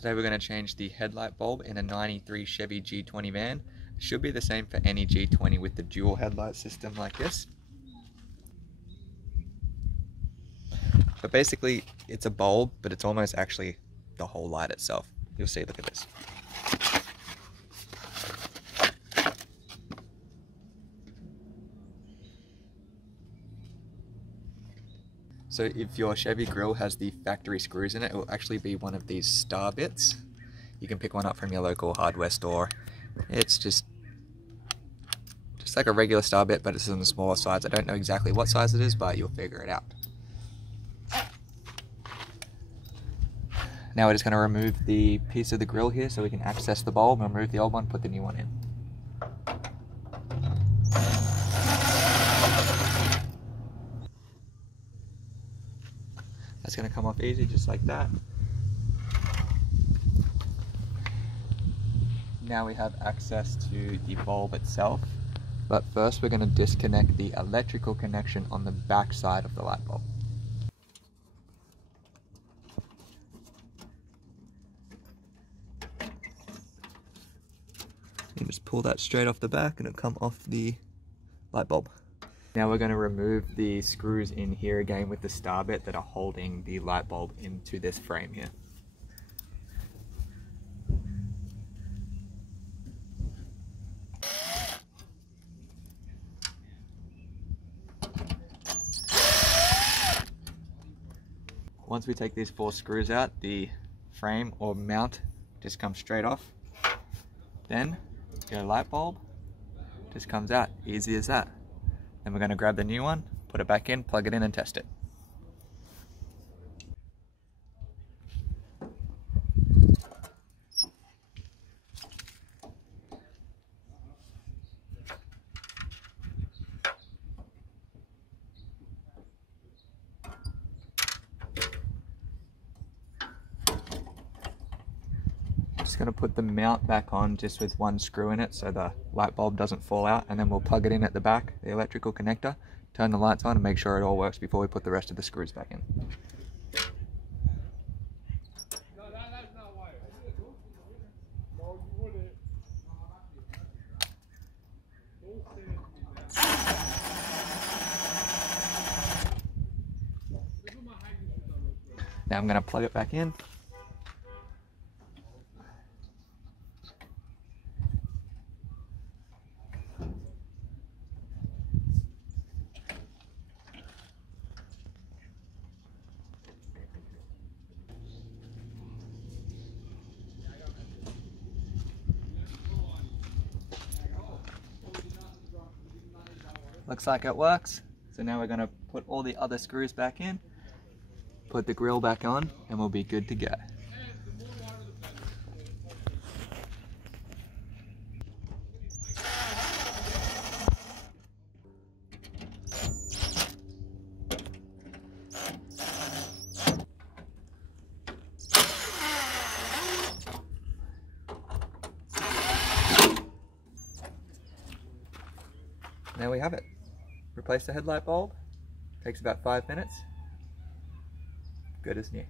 Today we're going to change the headlight bulb in a 93 Chevy G20 van. It should be the same for any G20 with the dual headlight system like this. But basically it's a bulb, but it's almost actually the whole light itself. You'll see, look at this. So if your Chevy grille has the factory screws in it, it will actually be one of these star bits. You can pick one up from your local hardware store. It's just like a regular star bit, but it's on the smaller size. I don't know exactly what size it is, but you'll figure it out. Now we're just going to remove the piece of the grille here so we can access the bulb, and remove the old one, put the new one in. That's going to come off easy, just like that. Now we have access to the bulb itself, but first we're going to disconnect the electrical connection on the back side of the light bulb. You just pull that straight off the back and it'll come off the light bulb. Now we're going to remove the screws in here again with the star bit that are holding the light bulb into this frame here. Once we take these 4 screws out, the frame or mount just comes straight off. Then your light bulb just comes out, easy as that. Then we're going to grab the new one, put it back in, plug it in and test it. Just going to put the mount back on just with one screw in it so the light bulb doesn't fall out, and then we'll plug it in at the back, the electrical connector, turn the lights on and make sure it all works before we put the rest of the screws back in. Now I'm going to plug it back in. Looks like it works. So now we're going to put all the other screws back in, put the grille back on, and we'll be good to go. There we have it. Replace the headlight bulb. Takes about 5 minutes. Good as new.